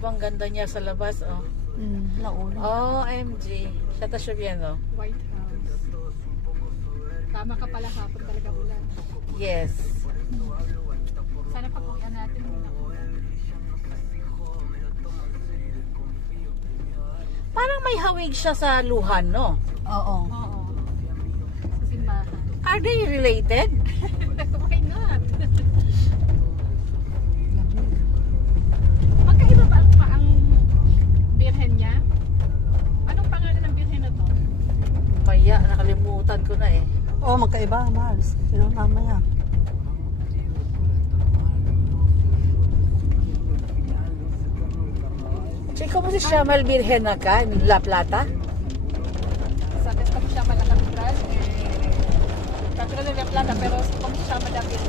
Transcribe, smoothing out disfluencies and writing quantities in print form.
Di ba ang ganda niya sa labas, oh. Nauna. OMG. Siya ta siya bien, oh. White House. Tama ka pala hapon talaga ulan. Yes. Sana pag-uwian natin muna ko. Parang may hawig siya sa Luhan, no? Oo. Oo. Sa simbahan. Are they related? Why not? Magkaiba ba ang birhen niya? Anong pangalan ng birhen na to? Kaya, nakalimutan ko na eh. Oo, magkaiba, Mars. Sino ang mamaya? Chico mo si Shamal Birhen acá en La Plata? Sabi ko siya malakatral. Katro de La Plata pero kung siya malapit.